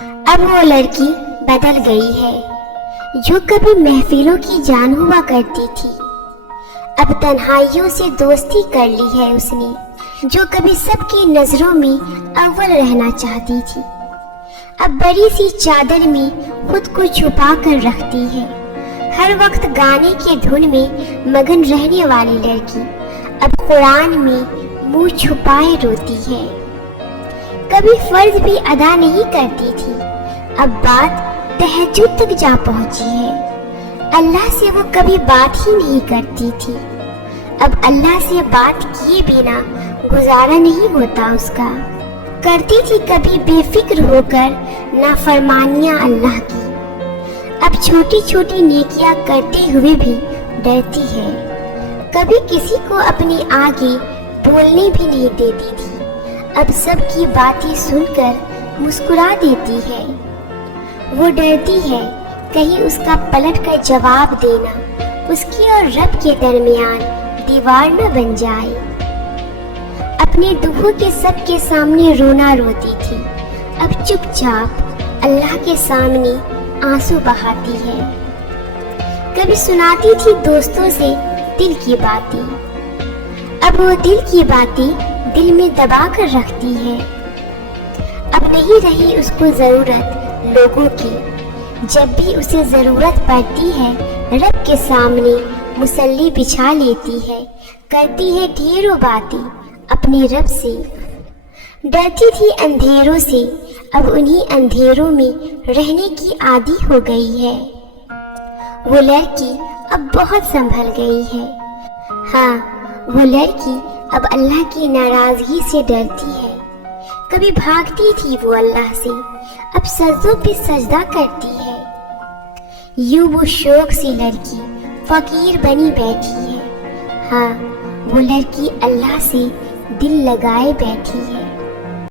اب وہ لڑکی بدل گئی ہے جو کبھی محفلوں کی جان ہوا کرتی تھی، اب تنہائیوں سے دوستی کر لی ہے اس نے، جو کبھی سب کی نظروں میں اول رہنا چاہتی تھی، اب بڑی سی چادر میں خود کو چھپا کر رکھتی ہے، ہر وقت گانے کے دھن میں مگن رہنے والی لڑکی اب قرآن میں منہ چھپائے روتی ہے۔ کبھی فرض بھی ادا نہیں کرتی تھی، اب بات تہجد تک جا پہنچی ہے، اللہ سے وہ کبھی بات ہی نہیں کرتی تھی، اب اللہ سے بات کیے بنا گزارا نہیں ہوتا اس کا، کرتی تھی کبھی بے فکر ہو کر نافرمانیاں اللہ کی، اب چھوٹی چھوٹی نیکیاں کرتے ہوئے بھی ڈرتی ہے، کبھی کسی کو اپنے آگے بولنے بھی نہیں دیتی تھی، اب سب کی باتیں سن کر مسکرا دیتی ہے، وہ ڈرتی ہے کہیں اس کا پلٹ کر جواب دینا اس کی اور رب کے درمیان دیوار نہ بن جائے، اپنے دکھوں کے سب کے سامنے رونا روتی تھی، اب چپ چاپ اللہ کے سامنے آنسو بہاتی ہے، کبھی سناتی تھی دوستوں سے دل کی باتیں، اب وہ دل کی باتیں دل میں دبا کر رکھتی ہے، اب نہیں رہی اس کو ضرورت لوگوں کی، جب بھی اسے ضرورت پڑتی ہے رب کے سامنے مصلی بچھا لیتی ہے، کرتی ہے ڈھیروں باتیں اپنے رب سے، ڈرتی تھی اندھیروں سے اب انہی اندھیروں میں رہنے کی عادی ہو گئی ہے، وہ لڑکی اب بہت سنبھل گئی ہے، ہاں وہ لڑکی اب اللہ کی ناراضگی سے ڈرتی ہے، کبھی بھاگتی تھی وہ اللہ سے اب سجدوں پہ سجدہ کرتی ہے، یوں وہ شوق سی لڑکی فقیر بنی بیٹھی ہے، ہاں وہ لڑکی اللہ سے دل لگائے بیٹھی ہے۔